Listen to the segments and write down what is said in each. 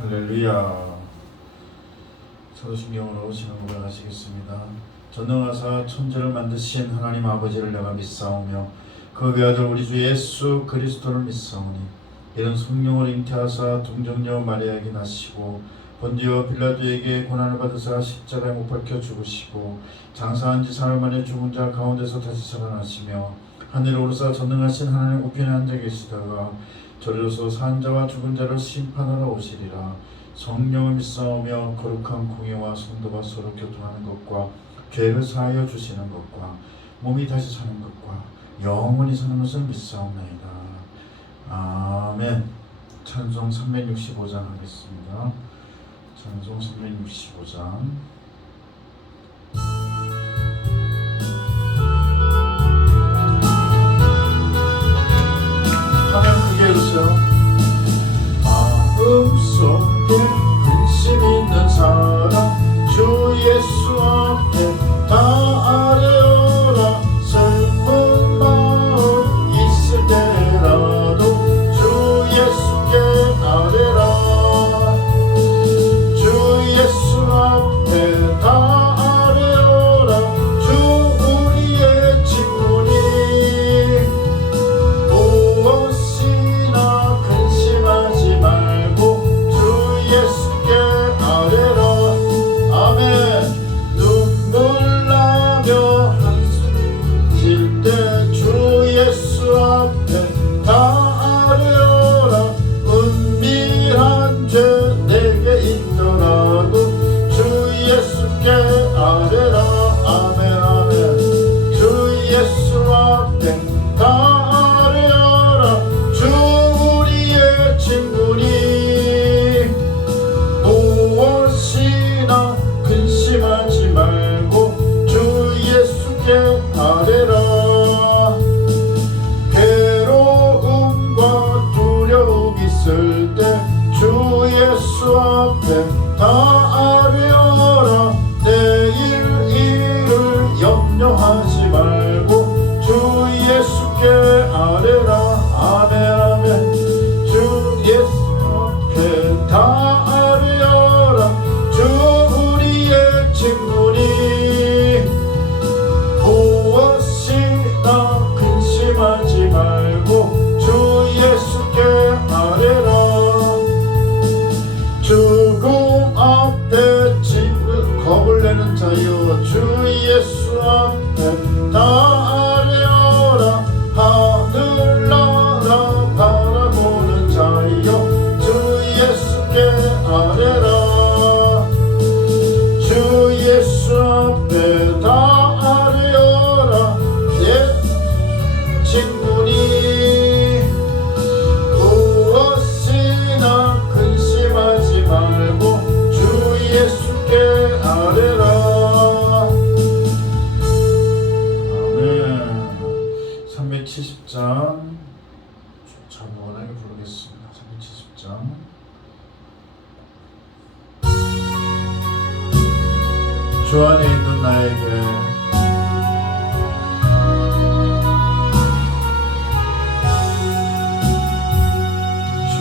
할렐루야. 사도신경으로 진행을 하시겠습니다. 전능하사 천지를 만드신 하나님 아버지를 내가 믿사오며 그 외아들 우리 주 예수 그리스도를 믿사오니 이런 성령을 잉태하사 동정녀 마리아에게 나시고 본디오 빌라도에게 고난을 받으사 십자가에 못 박혀 죽으시고 장사한 지 사흘 만에 죽은 자 가운데서 다시 살아나시며 하늘에 오르사 전능하신 하나님 우편에 앉아 계시다가 저리로서 산 자와 죽은 자를 심판하러 오시리라. 성령을 믿사오며 거룩한 공예와 성도가 서로 교통하는 것과 죄를 사하여 주시는 것과 몸이 다시 사는 것과 영원히 사는 것을 믿사옵나이다. 아멘. 찬송 365장 하겠습니다. 찬송 365장. 화면 크게 해주세요. 마음속에 근심 있는 사람 주 예수 앞에 다 아뢰어라. 슬픈 마음 있을 때라도 주 예수께 아뢰라. 주 예수 앞에 다 아뢰어라. 주 우리의 친구니 무엇이나 근심하지 말고 주 예수께 아뢰라. 아멘. 눈물 나며 한숨 쉴 때 주 예수 앞에 다 아뢰어라. 은밀한 죄 내게 있더라도 주 예수께 아뢰라. 아멘 아멘. 주 예수 앞에 다 아뢰어라. 주 우리의 친구니 무엇이나 근심하지 말고 주 예수께 아뢰라. 괴로움과 두려움 있을 때 주 예수 앞에 다 아뢰어라. 내일 일을 염려하지 말고 주 예수께 아뢰라. 아멘 아멘. 주 예수 앞에 다 아뢰어라. 주 우리의 친구니 무엇이나 근심하지 말고 주 예수께 아뢰라. 죽음 앞에 겁을 내는 자여 주 예수 앞에 다 아뢰어라. 하늘나라 바라보는 자여 주 예수께 아뢰라. 주 예수 앞에 다 아뢰어라. 예 친구니 무엇이나 근심하지 말고 주 예수께 아뢰라. 아멘. 370장 차분하게 부르겠습니다. 370장. 주 안에 있는 나에게 주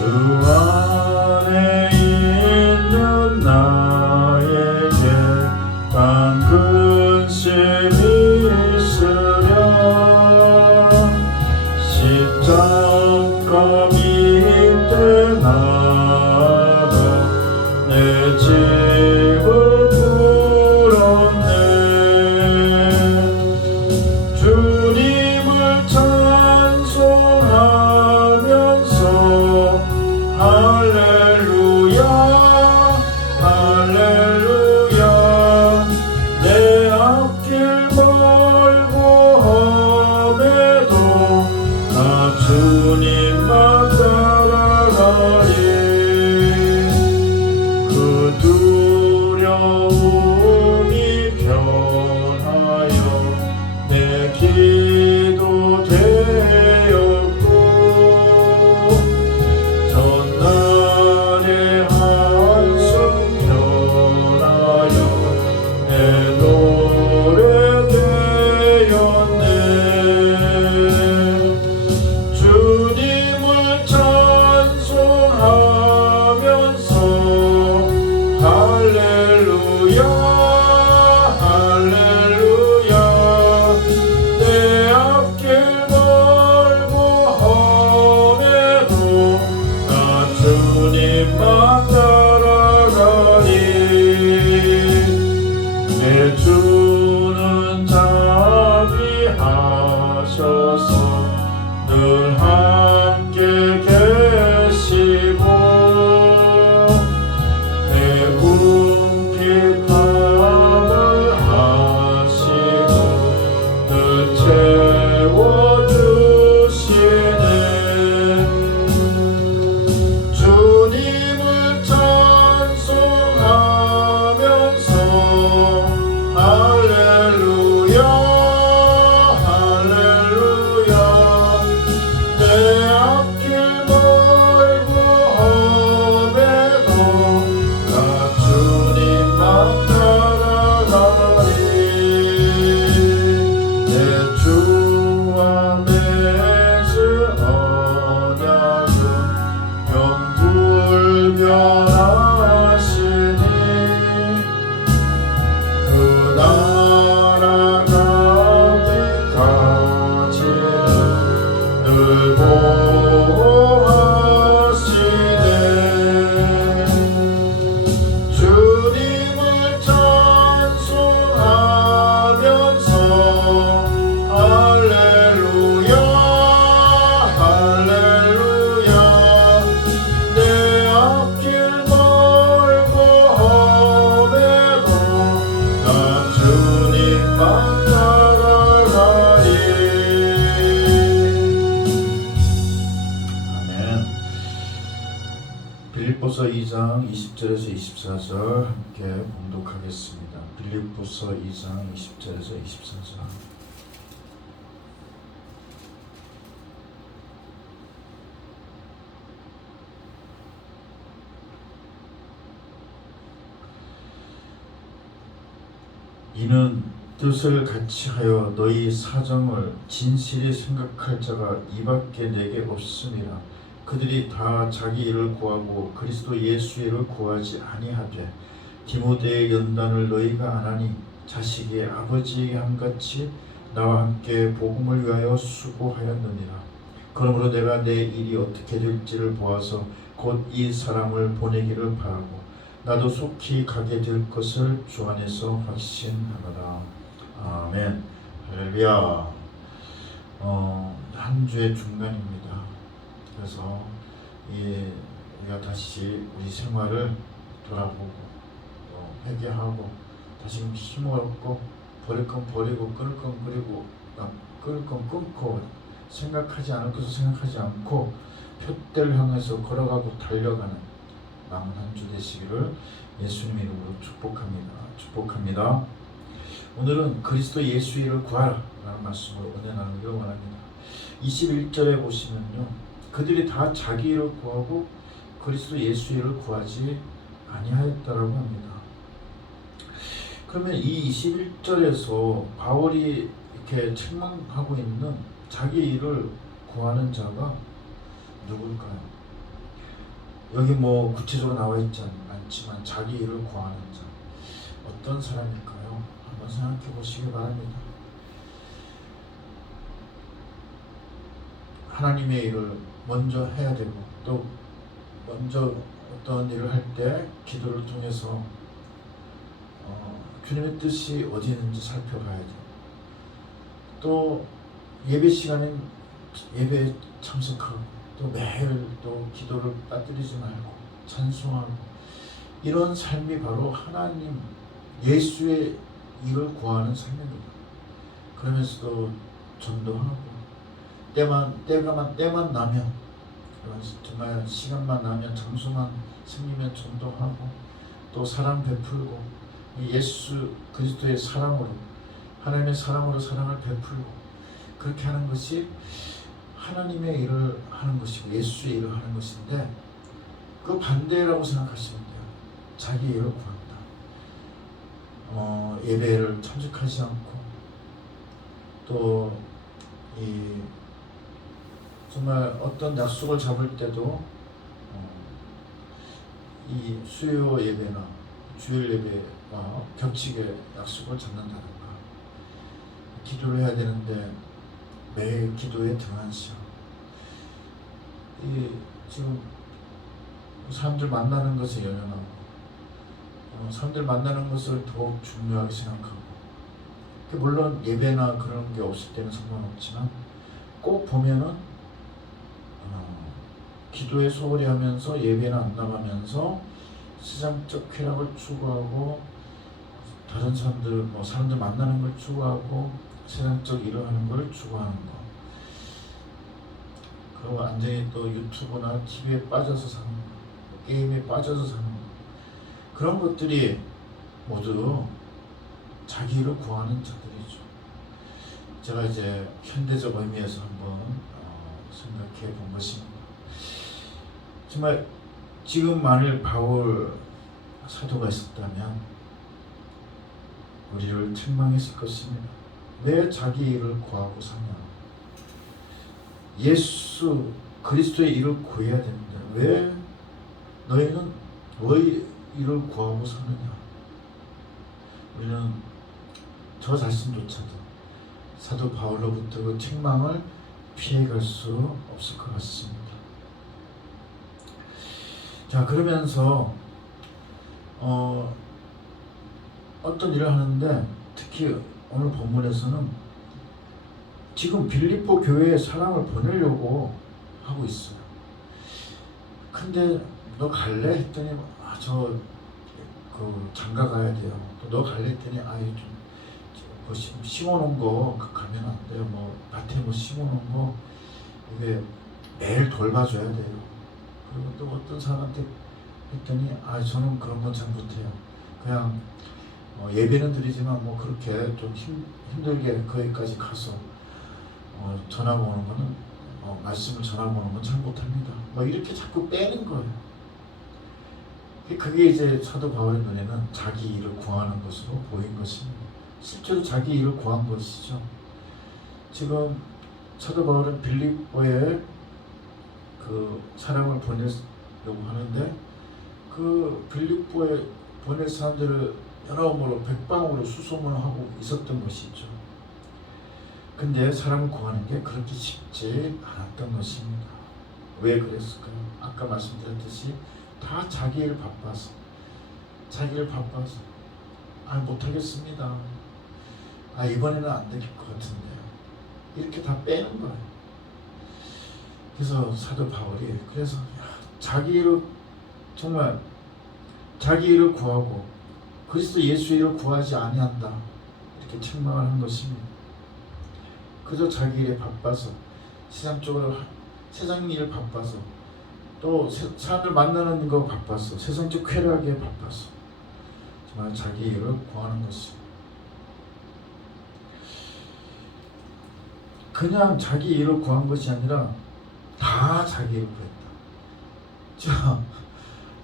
안에 있는 나에게 단 근심이 있으랴. 십자가 밑에 나가 내 집을 풀었네. 주님을 찬송하면서 할렐루야 할렐루야. 내 앞길 멀고 험해도 나 주님만 따라가리. 그 두려움이 변하여 내 기도 되었고 전날의 한숨 변하여 내 노래 되었네. 주님을 찾 늘 함께 계시고 내 궁핍함을 하시고 늘 채워주시네. 주님을 찬송하면서 할렐루야 할렐루야. 내 앞길 멀고 험해도 나 주님만 따라가리. 내 주와 맺은 언약은 영불변하시니 그 나라 가기까지는 늘 보호하시네. 주님을 찬송하면서 할렐루야 할렐루야. 내 앞길 멀고 험해도 나 주님만 따라가리. 아멘. 빌립보서 2장 20절에서 24절 함께 봉독하겠습니다. 빌립보서 2장 20절에서 24절. 이는 뜻을 같이 하여 너희 사정을 진실히 생각할 자가 이밖에 내게 없음이라. 그들이 다 자기 일을 구하고 그리스도 예수 일을 구하지 아니하되 디모데의 연단을 너희가 안하니 자식이 아버지에게 함같이 나와 함께 복음을 위하여 수고하였느니라. 그러므로 내가 내 일이 어떻게 될지를 보아서 곧 이 사람을 보내기를 바라고 나도 속히 가게 될 것을 주 안에서 확신하노라. 아멘. 할렐루야. 한 주의 중간입니다. 그래서 우리가 다시 우리 생활을 돌아보고 회개하고 다시 힘을 얻고 버릴 건 버리고 끊을 건 끊고 끊을 건 끊고 생각하지 않을 것을 생각하지 않고 표대를 향해서 걸어가고 달려가는 남은 한 주 되시기를 예수님 이름으로 축복합니다. 오늘은 그리스도 예수 일을 구하라 라는 말씀으로 은혜 나누기를 원합니다. 21절에 보시면요, 그들이 다 자기 일을 구하고 그리스도 예수 일을 구하지 아니하였다라고 합니다. 그러면 이 21절에서 바울이 이렇게 책망하고 있는 자기 일을 구하는 자가 누굴까요? 여기 뭐 구체적으로 나와 있지 않지만 자기 일을 구하는 자, 어떤 사람일까요? 한번 생각해 보시기 바랍니다. 하나님의 일을 먼저 해야 되고, 또 먼저 어떤 일을 할 때 기도를 통해서 주님의 뜻이 어디 있는지 살펴봐야 돼요. 또 예배 시간엔 예배에 참석하고, 또 매일 또 기도를 빠뜨리지 말고 찬송하고, 이런 삶이 바로 하나님 예수의 일을 구하는 삶입니다. 그러면서도 전도하고, 때만 나면, 정말 시간만 나면, 장소만 생기면 전도하고, 또 사랑 베풀고, 예수 그리스도의 사랑으로, 하나님의 사랑으로 사랑을 베풀고, 그렇게 하는 것이 하나님의 일을 하는 것이고 예수의 일을 하는 것인데, 그 반대라고 생각하시면 돼요. 자기 일을 구한다. 예배를 참석하지 않고, 또 정말 어떤 약속을 잡을 때도 이 수요 예배나 주일 예배와 겹치게 약속을 잡는다든가, 기도를 해야 되는데 매일 기도에 등한시하고, 지금 사람들 만나는 것에 연연하고, 사람들 만나는 것을 더욱 중요하게 생각하고, 물론 예배나 그런 게 없을 때는 상관없지만 꼭 보면은 기도에 소홀히 하면서 예배는 안 나가면서 세상적 쾌락을 추구하고 다른 사람들 사람들 만나는 걸 추구하고 세상적 일을 하는 걸 추구하는 거. 그리고 완전히 또 유튜브나 TV에 빠져서 사는 거, 게임에 빠져서 사는 거. 그런 것들이 모두 자기 일을 구하는 자들이죠. 제가 이제 현대적 의미에서 한번 생각해 본 것입니다. 정말 지금 만일 바울 사도가 있었다면 우리를 책망했을 것입니다. 왜 자기 일을 구하고 사냐? 예수 그리스도의 일을 구해야 되는데 왜 너희는 너희 일을 구하고 사느냐? 우리는 저 자신조차도 사도 바울로부터 그 책망을 피해갈 수 없을 것 같습니다. 자, 그러면서 어떤 일을 하는데 특히 오늘 본문에서는 지금 빌립보 교회에 사람을 보내려고 하고 있어요. 근데 너 갈래? 했더니 저 장가 가야 돼요. 또 너 갈래? 했더니 좀 심어놓은 거 가면 안 돼요. 밭에 심어놓은 거 이게 매일 돌봐줘야 돼요. 그리고 또 어떤 사람한테 했더니 저는 그런 건 잘 못해요. 그냥 예배는 드리지만 그렇게 좀 힘들게 거기까지 가서 전하고 오는 거는 말씀을 전하고 오는 건 잘 못합니다. 이렇게 자꾸 빼는 거예요. 그게 이제 사도 바울의 눈에는 자기 일을 구하는 것으로 보인 것입니다. 실제로 자기 일을 구한 것이죠. 지금 사도 바울은 빌립보에 그 사람을 보내려고 하는데 그 빌립보에 보낼 사람들을 여러모로 백방으로 수소문하고 있었던 것이죠. 근데 사람을 구하는 게 그렇게 쉽지 않았던 것입니다. 왜 그랬을까요? 아까 말씀드렸듯이 다 자기 일 바빠서 못하겠습니다. 이번에는 안 될 것 같은데 이렇게 다 빼는 거예요. 그래서 사도 바울이 자기 일을 정말 자기 일을 구하고 그리스도 예수 일을 구하지 아니한다 이렇게 책망을 한 것입니다. 그저 자기 일에 바빠서 세상 일을 바빠서 또 사람을 만나는 거 바빠서 세상적 쾌락에 바빠서 정말 자기 일을 구하는 것입니다. 그냥 자기 일을 구한 것이 아니라 다 자기 일을 구했다.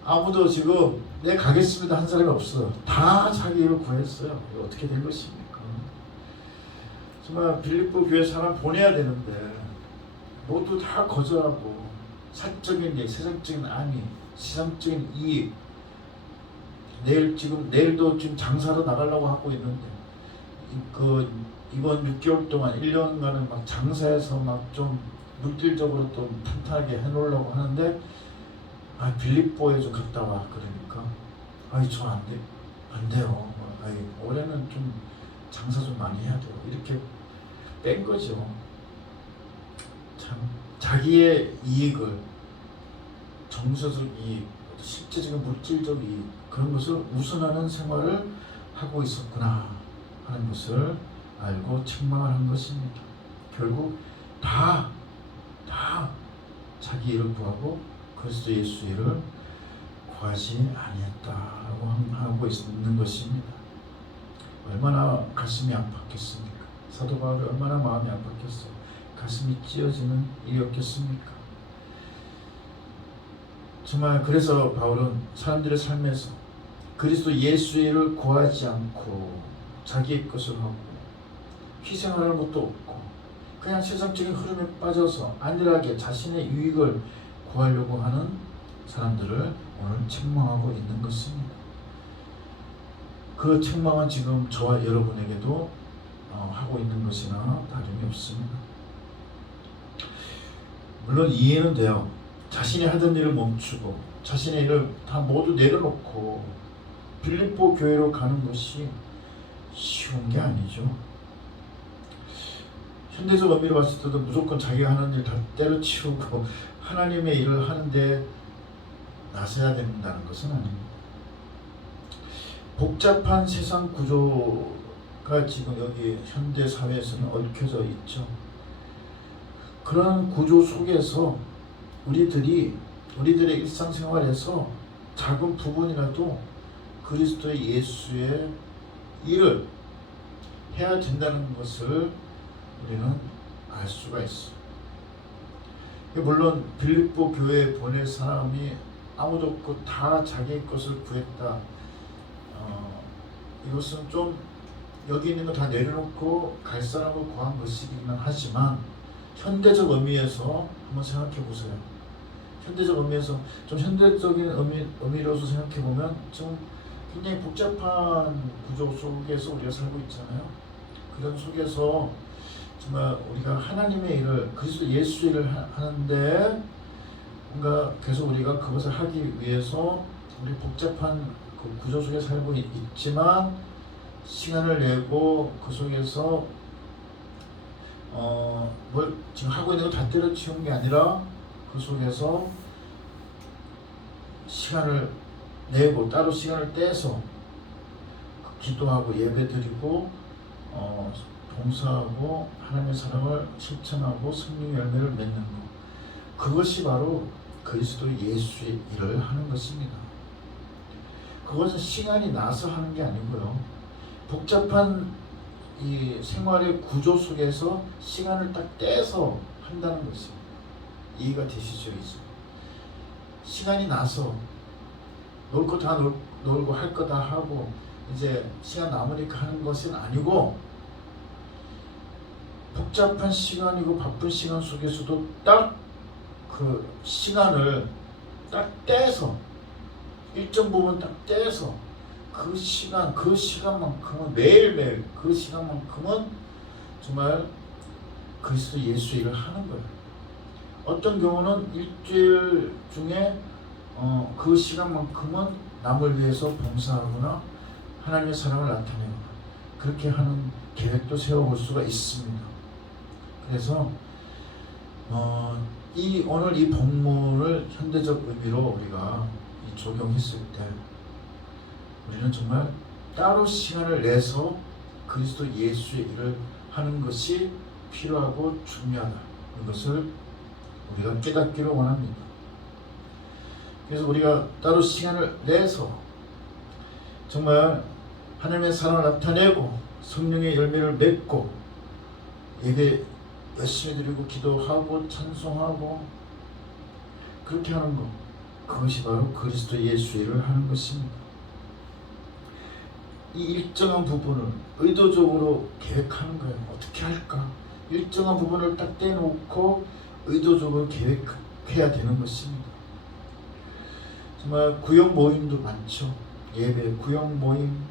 아무도 지금 내 가겠습니다 한 사람이 없어요. 다 자기 일을 구했어요. 이거 어떻게 된 것입니까? 정말 빌립보 교회 사람 보내야 되는데 모두 다 거절하고 사적인 일, 세상적인 안위, 세상적인 이익, 내일도 지금 장사로 나가려고 하고 있는데 이번 6개월 동안 1년간은 막 장사해서 막 좀 물질적으로 또 탄탄하게 해놓으려고 하는데 빌립보에 좀 갔다 와 그러니까 저 안 돼요. 올해는 좀 장사 좀 많이 해야 돼요. 이렇게 뺀 거죠. 참 자기의 이익을 정서적 이익, 실제적인 물질적 이익 그런 것을 우선하는 생활을 하고 있었구나 하는 것을 알고 책망을 한 것입니다. 결국 다 자기 일을 구하고 그리스도 예수 일을 구하지 아니했다라고 하고 있는 것입니다. 얼마나 가슴이 아팠겠습니까? 사도 바울이 얼마나 마음이 아팠겠어요. 가슴이 찢어지는 일이었겠습니까? 정말 그래서 바울은 사람들의 삶에서 그리스도 예수의 일을 구하지 않고 자기의 것을 하고 희생하는 것도 없고 그냥 세상적인 흐름에 빠져서 안일하게 자신의 유익을 구하려고 하는 사람들을 오늘 책망하고 있는 것입니다. 그 책망은 지금 저와 여러분에게도 하고 있는 것이나 다름이 없습니다. 물론 이해는 돼요. 자신이 하던 일을 멈추고 자신의 일을 다 모두 내려놓고 빌립보 교회로 가는 것이 쉬운 게 아니죠. 현대적 의미로 봤을 때도 무조건 자기가 하는 일 다 때려치우고 하나님의 일을 하는데 나서야 된다는 것은 아닙니다. 복잡한 세상 구조가 지금 여기 현대 사회에서는 얽혀져 있죠. 그런 구조 속에서 우리들의 일상생활에서 작은 부분이라도 그리스도의 예수의 일을 해야 된다는 것을 우리는 알 수가 있어요. 물론 빌립보 교회에 보낼 사람이 아무도 없고 다 자기 것을 구했다. 이것은 좀 여기 있는 거 다 내려놓고 갈 사람을 구한 것이기는 하지만 현대적 의미에서 한번 생각해 보세요. 현대적 의미에서 좀 현대적인 의미로서 생각해 보면 좀 굉장히 복잡한 구조 속에서 우리가 살고 있잖아요. 그런 속에서 정말 우리가 하나님의 일을 그리스도 예수 일을 하는데 뭔가 계속 우리가 그것을 하기 위해서 우리 복잡한 그 구조 속에 살고 있지만 시간을 내고 그 속에서 뭘 지금 하고 있는 거 다 때려치운 게 아니라 그 속에서 시간을 내고 따로 시간을 떼서 기도하고 예배드리고 봉사하고 하나님의 사랑을 실천하고 성령의 열매를 맺는 것, 그것이 바로 그리스도 예수의 일을 하는 것입니다. 그것은 시간이 나서 하는 게 아니고요, 복잡한 이 생활의 구조 속에서 시간을 딱 떼서 한다는 것입니다. 이해가 되시죠? 이제 시간이 나서 놀 거 다 놀고 할 거 다 하고 이제 시간 남으니까 하는 것은 아니고, 복잡한 시간이고 바쁜 시간 속에서도 딱 그 시간을 딱 떼서 일정 부분 딱 떼서 그 시간만큼은 매일매일 그 시간만큼은 정말 그리스도 예수 일을 하는 거예요. 어떤 경우는 일주일 중에 그 시간만큼은 남을 위해서 봉사하거나 하나님의 사랑을 나타내거나 그렇게 하는 계획도 세워볼 수가 있습니다. 그래서 오늘 이 본문을 현대적 의미로 우리가 적용했을 때 우리는 정말 따로 시간을 내서 그리스도 예수의 일을 하는 것이 필요하고 중요하다는 것을 우리가 깨닫기를 원합니다. 그래서 우리가 따로 시간을 내서 정말 하나님의 사랑을 나타내고 성령의 열매를 맺고 예배 열심히 드리고 기도하고 찬송하고 그렇게 하는 것, 그것이 바로 그리스도 예수 일을 하는 것입니다. 이 일정한 부분을 의도적으로 계획하는 거예요. 어떻게 할까? 일정한 부분을 딱 떼놓고 의도적으로 계획해야 되는 것입니다. 정말 구역 모임도 많죠. 예배, 구역 모임,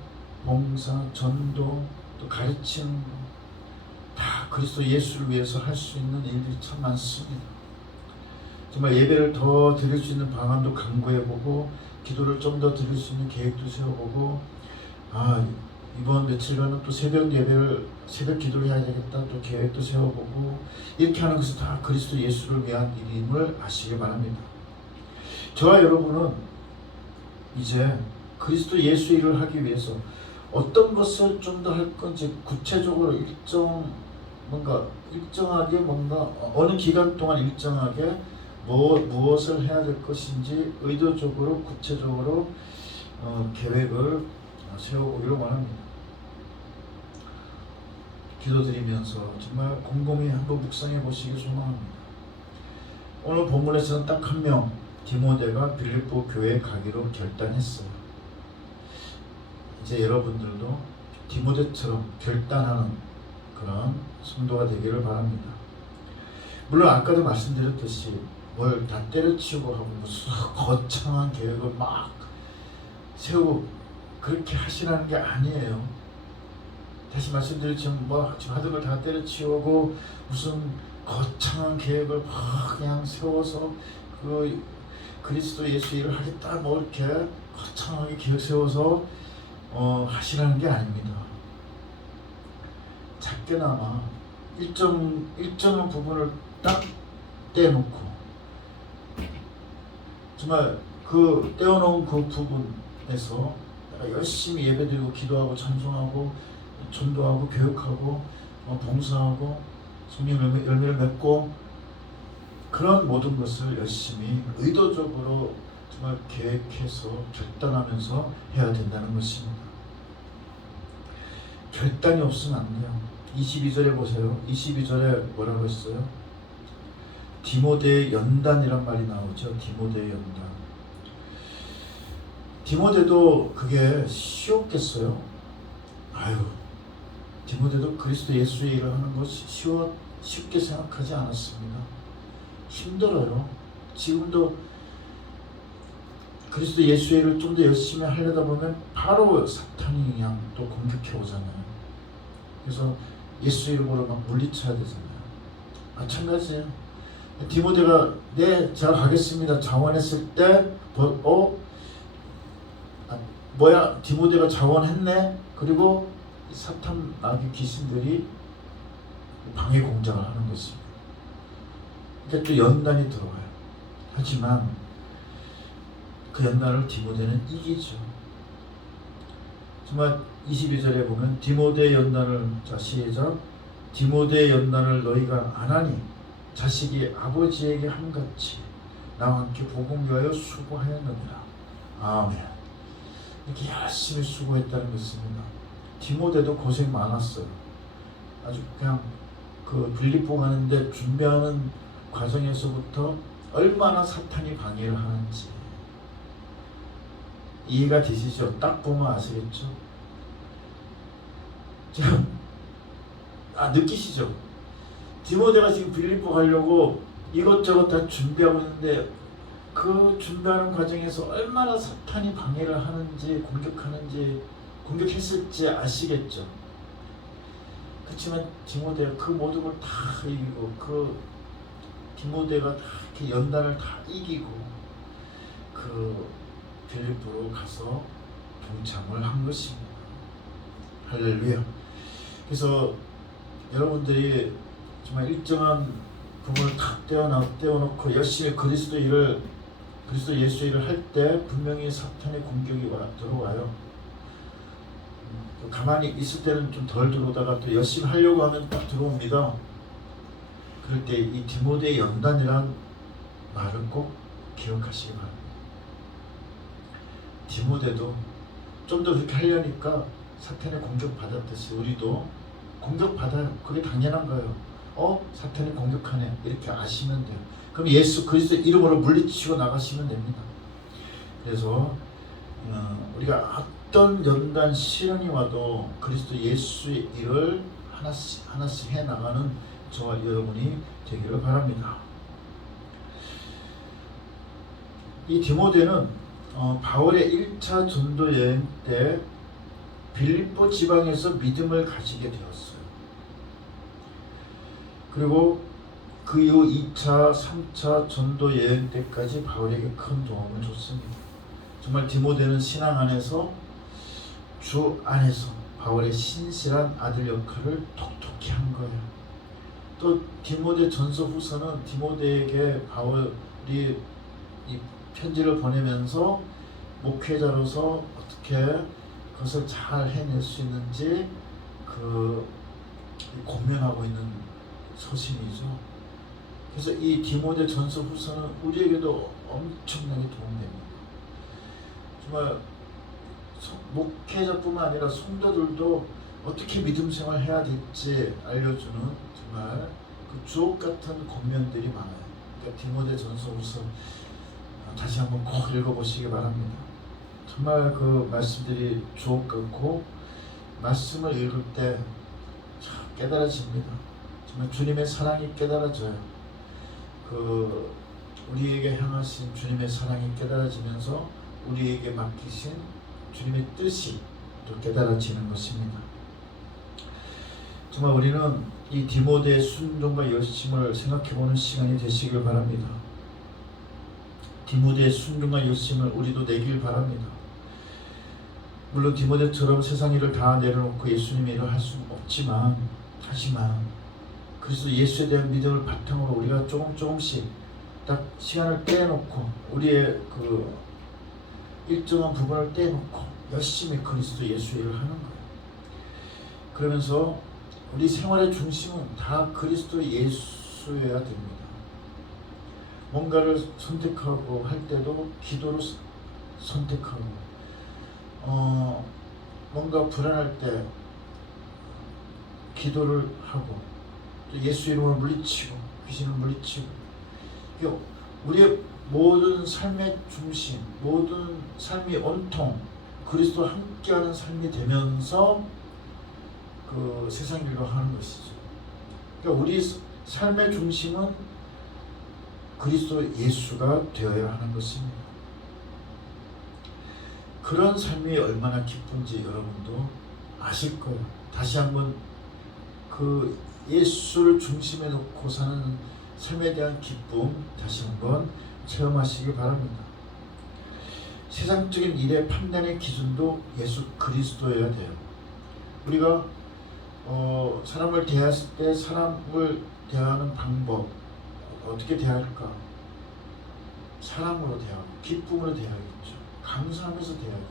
봉사, 전도, 또 가르치는 거, 다 그리스도 예수를 위해서 할 수 있는 일들이 참 많습니다. 정말 예배를 더 드릴 수 있는 방안도 강구해보고 기도를 좀 더 드릴 수 있는 계획도 세워보고, 이번 며칠간은 또 새벽 기도를 해야 되겠다, 또 계획도 세워보고, 이렇게 하는 것은 다 그리스도 예수를 위한 일임을 아시기 바랍니다. 저와 여러분은 이제 그리스도 예수 일을 하기 위해서 어떤 것을 좀 더 할 건지 구체적으로 일정하게 어느 기간 동안 일정하게 무엇을 해야 될 것인지 의도적으로 구체적으로 계획을 세워보기를 원합니다. 기도드리면서 정말 곰곰이 한번 묵상해 보시기 소망합니다. 오늘 본문에서는 딱 한 명, 디모데가 빌립보 교회에 가기로 결단했어요. 이제 여러분들도 디모데처럼 결단하는 그런 성도가 되기를 바랍니다. 물론 아까도 말씀드렸듯이 뭘 다 때려치우고 하고 무슨 거창한 계획을 막 세우고 그렇게 하시라는 게 아니에요. 다시 말씀드렸지만 지금 하던 걸 다 때려치우고 무슨 거창한 계획을 막 그냥 세워서 그리스도 예수 일을 하겠다 이렇게 거창하게 계획 세워서 하시라는 게 아닙니다. 작게나마 일정한 부분을 딱 떼놓고 정말 그 떼어놓은 그 부분에서 내가 열심히 예배드리고 기도하고 찬송하고 전도하고 교육하고 봉사하고 성령 열매를 맺고 그런 모든 것을 열심히 의도적으로 정말 계획해서 결단하면서 해야 된다는 것입니다. 결단이 없으면 안 돼요. 22절에 보세요. 22절에 뭐라고 했어요? 디모데의 연단이란 말이 나오죠. 디모데의 연단. 디모데도 그게 쉬웠겠어요? 아유, 디모데도 그리스도 예수의 일을 하는 것이 쉽게 생각하지 않았습니다. 힘들어요. 지금도 그리스도 예수의 일을 좀 더 열심히 하려다 보면 바로 사탄이 그냥 또 공격해 오잖아요. 그래서 예수 이름으로 막 물리쳐야 되잖아요. 마찬가지예요. 디모데가 네 제가 가겠습니다 자원했을 때 뭐야 디모데가 자원했네. 그리고 사탄 마귀 귀신들이 방해 공작을 하는 것입니다. 그러니까 또 연단이 들어와요. 하지만 그 연단을 디모데는 이기죠. 정말 22절에 보면 디모데의 연단을 자 시작 디모데의 연단을 너희가 안 하니 자식이 아버지에게 함같이 나와 함께 복음 위하여 수고하였느니라. 아멘. 이렇게 열심히 수고했다는 것입니다. 디모데도 고생 많았어요. 아주 그냥 그 빌립보 가는데 준비하는 과정에서부터 얼마나 사탄이 방해를 하는지 이해가 되시죠? 딱 보면 아시겠죠? 지금 느끼시죠? 디모데가 지금 빌립보 가려고 이것저것 다 준비하고 있는데 그 준비하는 과정에서 얼마나 사탄이 방해를 하는지 공격했을지 아시겠죠? 그렇지만 디모데가 그 모든 걸 다 이기고 그 디모데가 다 이렇게 연단을 다 이기고 그 빌립보로 가서 동참을 한 것입니다. 할렐루야. 그래서 여러분들이 정말 일정한 부분을 다 떼어놓고 열심히 그리스도 예수 일을 할 때 분명히 사탄의 공격이 들어와요. 가만히 있을 때는 좀 덜 들어오다가 또 열심히 하려고 하면 딱 들어옵니다. 그럴 때 이 디모데의 연단이란 말을 꼭 기억하시기 바랍니다. 디모데도 좀 더 그렇게 하려니까 사탄의 공격받았듯이 우리도 공격받아요. 그게 당연한 거예요. 사탄이 공격하네 이렇게 아시면 돼요. 그럼 예수 그리스도 이름으로 물리치고 나가시면 됩니다. 그래서 우리가 어떤 연단 시련이 와도 그리스도 예수의 일을 하나씩 해나가는 저와 여러분이 되기를 바랍니다. 이 디모데는 바울의 1차 전도 여행 때 빌립보 지방에서 믿음을 가지게 되었어요. 그리고 그 이후 2차, 3차 전도 여행 때까지 바울에게 큰 도움을 줬습니다. 정말 디모데는 신앙 안에서 주 안에서 바울의 신실한 아들 역할을 톡톡히 한 거예요. 또 디모데 전서 후서는 디모데에게 바울이 이 편지를 보내면서 목회자로서 어떻게 그것을 잘 해낼 수 있는지 고민하고 있는 서신이죠. 그래서 이 디모데 전서 후서는 우리에게도 엄청나게 도움됩니다. 정말 목회자뿐만 아니라 성도들도 어떻게 믿음 생활 해야 될지 알려주는 정말 그 주옥 같은 권면들이 많아요. 그러니까 디모데 전서 후서 다시 한번 꼭 읽어보시기 바랍니다. 정말 그 말씀들이 주옥 같고 말씀을 읽을 때 참 깨달아집니다. 정말 주님의 사랑이 깨달아져요. 우리에게 향하신 주님의 사랑이 깨달아지면서 우리에게 맡기신 주님의 뜻이 또 깨달아지는 것입니다. 정말 우리는 이 디모데의 순종과 열심을 생각해보는 시간이 되시길 바랍니다. 디모데의 순종과 열심을 우리도 내길 바랍니다. 물론 디모데처럼 세상 일을 다 내려놓고 예수님의 일을 할 수는 없지만 하지만 그리스도 예수에 대한 믿음을 바탕으로 우리가 조금씩 딱 시간을 떼놓고 우리의 그 일정한 부분을 떼놓고 열심히 그리스도 예수 일을 하는 거예요. 그러면서 우리 생활의 중심은 다 그리스도 예수여야 됩니다. 뭔가를 선택하고 할 때도 기도로 선택하고, 뭔가 불안할 때 기도를 하고, 또 예수 이름을 물리치고 귀신을 물리치고, 우리의 모든 삶의 중심, 모든 삶이 온통 그리스도와 함께하는 삶이 되면서 그 세상 일로 하는 것이죠. 그러니까 우리 삶의 중심은 그리스도 예수가 되어야 하는 것입니다. 그런 삶이 얼마나 기쁜지 여러분도 아실 거예요. 다시 한번 그 예수를 중심에 놓고 사는 삶에 대한 기쁨 다시 한번 체험하시기 바랍니다. 세상적인 일의 판단의 기준도 예수 그리스도여야 돼요. 우리가 사람을 대했을 때 사람을 대하는 방법 어떻게 대할까? 사랑으로 대하고 기쁨으로 대하겠죠. 감사하면서 대하고.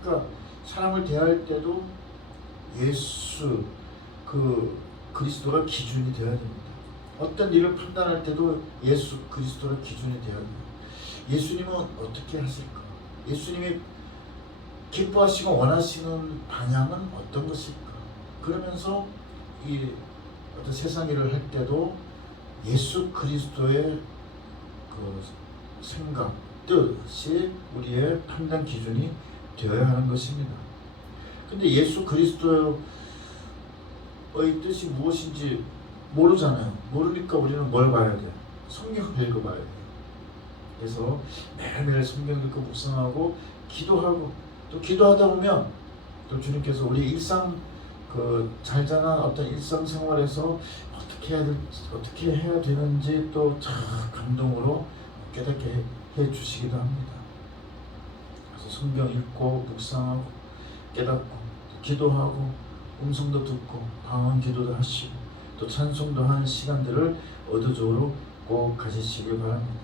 그러니까 사람을 대할 때도 예수 그리스도가 기준이 되어야 됩니다. 어떤 일을 판단할 때도 예수 그리스도가 기준이 되어야 돼요. 예수님은 어떻게 하실까? 예수님이 기뻐하시고 원하시는 방향은 어떤 것일까? 그러면서 이 어떤 세상 일을 할 때도 예수 그리스도의 그 생각, 뜻이 우리의 판단 기준이 되어야 하는 것입니다. 근데 예수 그리스도의 뜻이 무엇인지 모르잖아요. 모르니까 우리는 뭘 봐야 돼? 성경을 읽어봐야 돼. 그래서 매일매일 성경 읽고 묵상하고 기도하고, 또 기도하다 보면 또 주님께서 우리 일상 잘 자는 어떤 일상생활에서 어떻게 해야 되는지 또 참 감동으로 깨닫게 해 주시기도 합니다. 그래서 성경 읽고 묵상하고 깨닫고 기도하고 음성도 듣고 방언 기도도 하시고 또 찬송도 하는 시간들을 의도적으로 꼭 가지시길 바랍니다.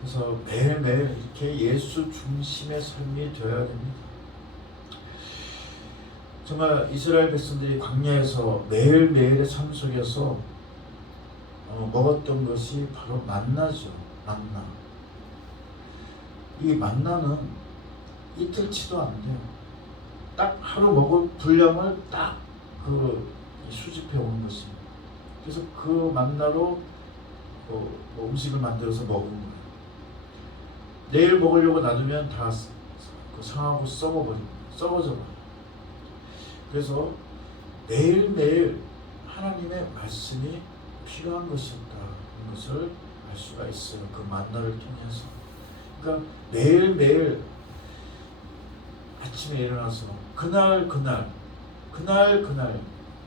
그래서 매일매일 이렇게 예수 중심의 삶이 되어야 됩니다. 정말 이스라엘 백성들이 광야에서 매일매일의 삶 속에서 먹었던 것이 바로 만나죠. 만나. 이 만나는 이틀치도 안 돼요. 딱 하루 먹을 분량을 딱 수집해 오는 것입니다. 그래서 그 만나로 음식을 만들어서 먹은 거예요. 내일 먹으려고 놔두면 다 상하고 썩어져 버려요. 그래서 매일매일 하나님의 말씀이 필요한 것이었다는 것을 알 수가 있어요. 그 만나를 통해서. 그러니까 매일매일 아침에 일어나서 그날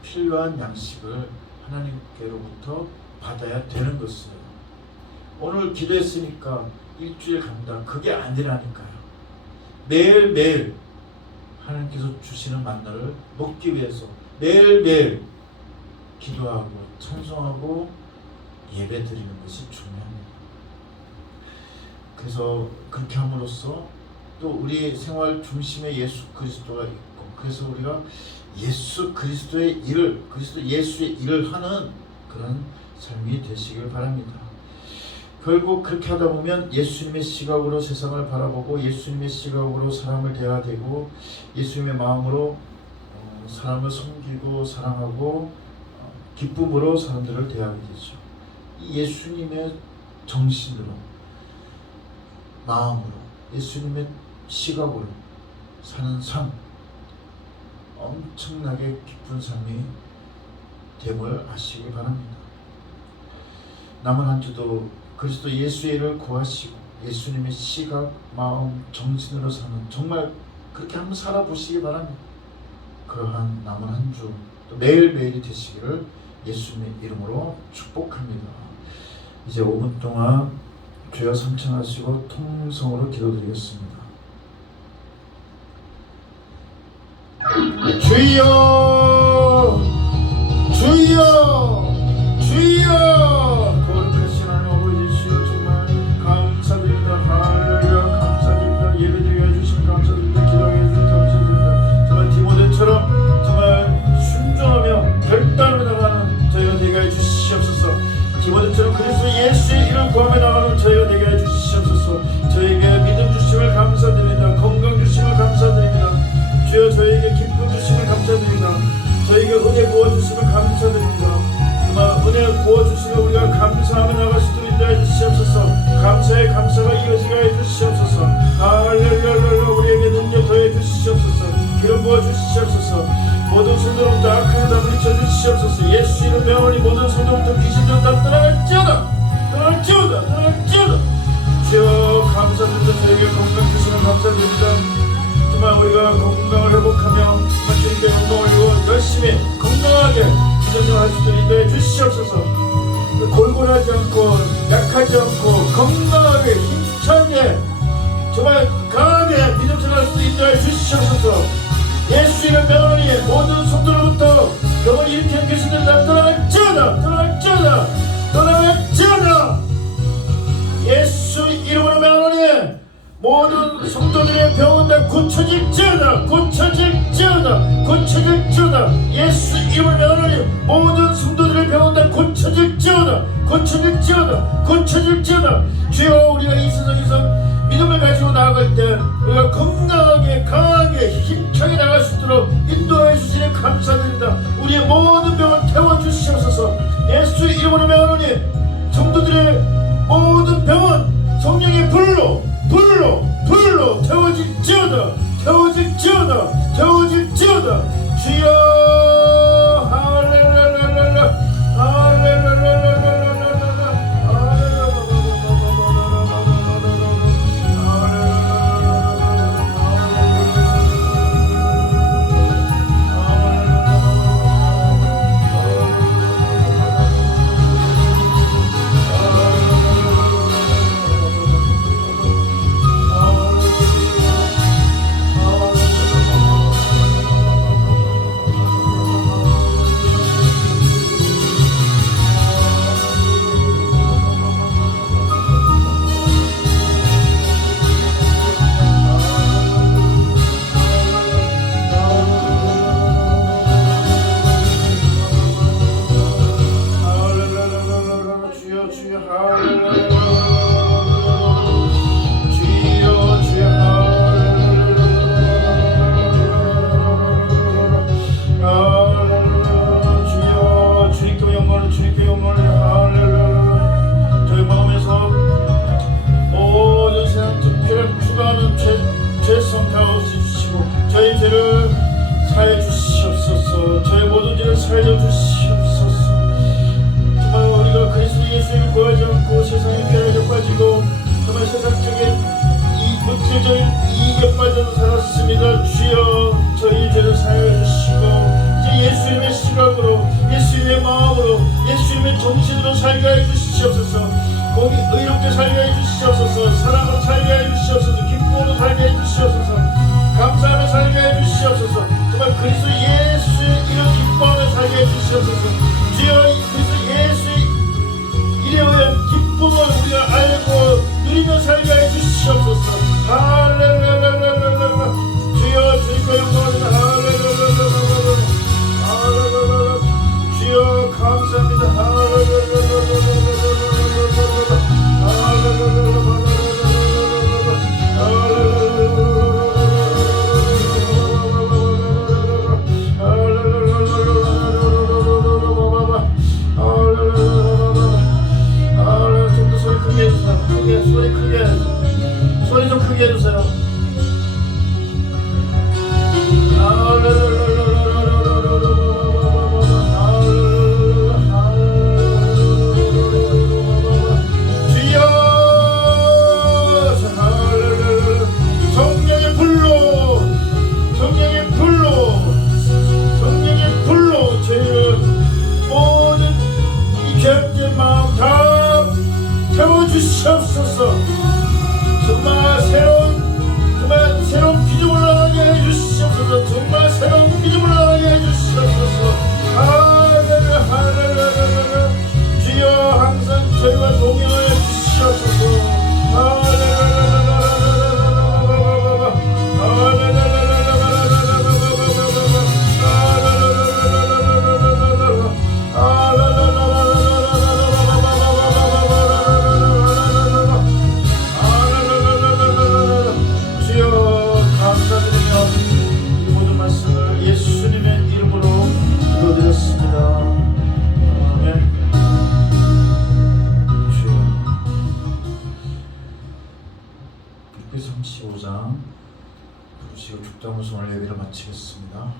필요한 양식을 하나님께로부터 받아야 되는 것이에요. 오늘 기도했으니까 일주일 간다. 그게 아니라니까요. 매일매일 하나님께서 주시는 만나를 먹기 위해서 매일매일 기도하고 찬송하고 예배드리는 것이 중요합니다. 그래서 그렇게 함으로써 또 우리 생활 중심에 예수 그리스도가 있고, 그래서 우리가 예수 그리스도의 일을, 그리스도 예수의 일을 하는 그런 삶이 되시길 바랍니다. 결국 그렇게 하다 보면 예수님의 시각으로 세상을 바라보고 예수님의 시각으로 사람을 대해야 되고 예수님의 마음으로 사람을 섬기고 사랑하고 기쁨으로 사람들을 대하게 되죠. 예수님의 정신으로, 마음으로, 예수님의 시각으로 사는 삶, 엄청나게 기쁜 삶이 됨을 아시기 바랍니다. 남은 한 주도 그리스도 예수의 일을 구하시고 예수님의 시각, 마음, 정신으로 사는, 정말 그렇게 한번 살아보시기 바랍니다. 그러한 남은 한 주 또 매일매일이 되시기를 예수님의 이름으로 축복합니다. 이제 5분 동안 주여 삼창하시고 통성으로 기도드리겠습니다. 주여, 주여. 그리스도 예수의 이름 구하며 나가는 저희가 되게 해주시옵소서. 저에게 믿음 주심을 감사드립니다. 건강 주심을 감사드립니다. 주여 저에게 기쁨 주심을 감사드립니다. 저에게 은혜 부어주심을 감사드립니다. 은혜 부어주시면 우리가 감사하며 나갈 수 있도록 인도해 주시옵소서. 감사의 감사가 이어지게 해 주시옵소서. 할렐루야. 우리에게 능력 더해 주시옵소서. 기름 부어 주시옵소서. 모든 손으로부터 악한 다 물리쳐 주시옵소서. 예수 이름 명하니 모든 손으로부터 귀신들은 다 떠나갈지어다. 떠나갈지어다. 떠나갈지어다. 주여 감사드립니다. 저에게 건강 주시면 감사드립니다. 정말 우리가 건강을 회복하며 정말 주님께 영광 올리고 열심히 건강하게 기도할 수 있도록 인도해 주시옵소서. 골골하지 않고 약하지 않고 건강하게 힘차게 정말 강하게 믿음 전할 수 있도록 인도해 주시옵소서. 예수 이름 명하니 모든 손들로부터 병을 일으키는 귀신들 다 떠나갈지어다. 떠나갈지어다. 떠나갈지어다. 예수 이름으로 명하니 모든 성도들의 병은 다 고쳐질지어다. 고쳐질지어다. 고쳐질지어다. 예수 이름으로 명하니 모든 성도들의 병은 다 고쳐질지어다. 고쳐질지어다. 고쳐질지어다. 주여 우리가 이 세상에서 믿음을 가지고 나아갈 때 우리가 건강하게 강하게 힘차게 나갈 수 있도록 인도해 주시니 감사드립니다. 우리의 모든 병을 태워주시옵소서. 예수 이름으로 명하니 성도들의 모든 병은 성령의 불로 태워질지어다. 태워질지어다. 태워질지어다. 주여 할렐루야. 할렐루야. 의롭게 살게 해주시옵소서. 사랑으로 살게 해주시옵소서. 기쁨으로 살게 해주시옵소서. 감사하며 살게 해주시옵소서. 정말 그리스도 예수의 이름 기뻐하며 살게 해주시옵소서. 주여 그리스도 예수의 이름에 의한 기쁨을 우리가 알고 누리며 살게 해주시옵소서. 할렐루야. 주여 주님께 영광합니다. 할렐루야. 주여 감사합니다. 할렐루야. 소리 좀 크게 해주세요. 주시고 축도하면서 오늘 예배를 마치겠습니다.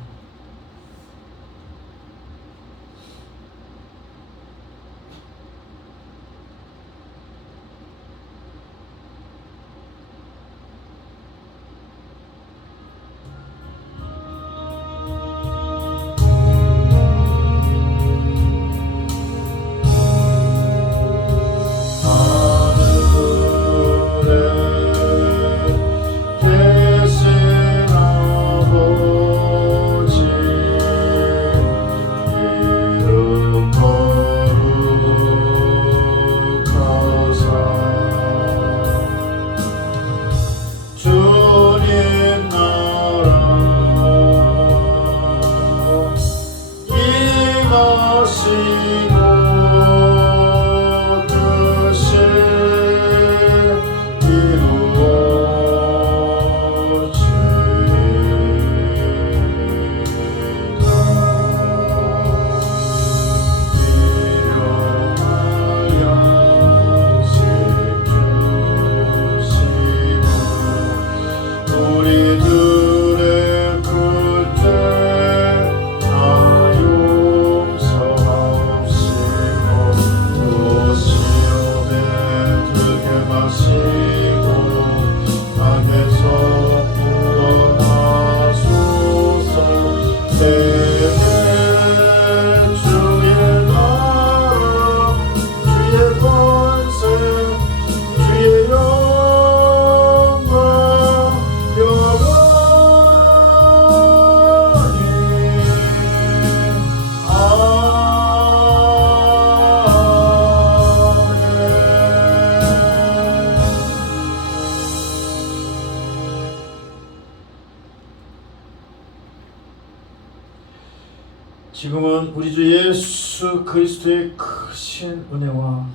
지금은 우리 주 예수 그리스도의 크신 은혜와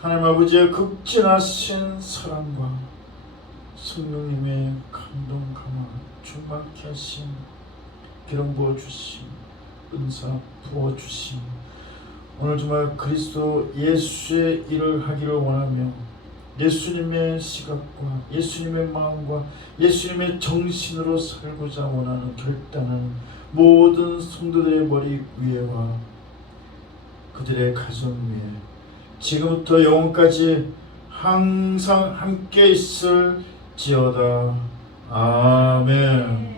하나님 아버지의 극진하신 사랑과 성령님의 감동 감화 충만케 하심 기름 부어주심 은사 부어주심 오늘 정말 그리스도 예수의 일을 하기를 원하며 예수님의 시각과 예수님의 마음과 예수님의 정신으로 살고자 원하는 결단은 모든 성도들의 머리 위에와 그들의 가정 위에 지금부터 영원까지 항상 함께 있을지어다. 아멘.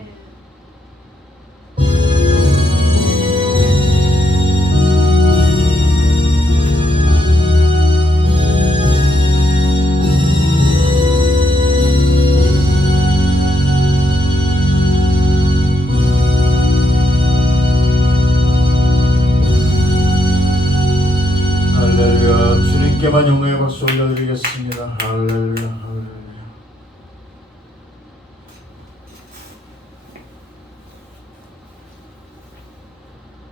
주님께만 영광의 박수 올려드리겠습니다. 할렐루야, 할렐루야.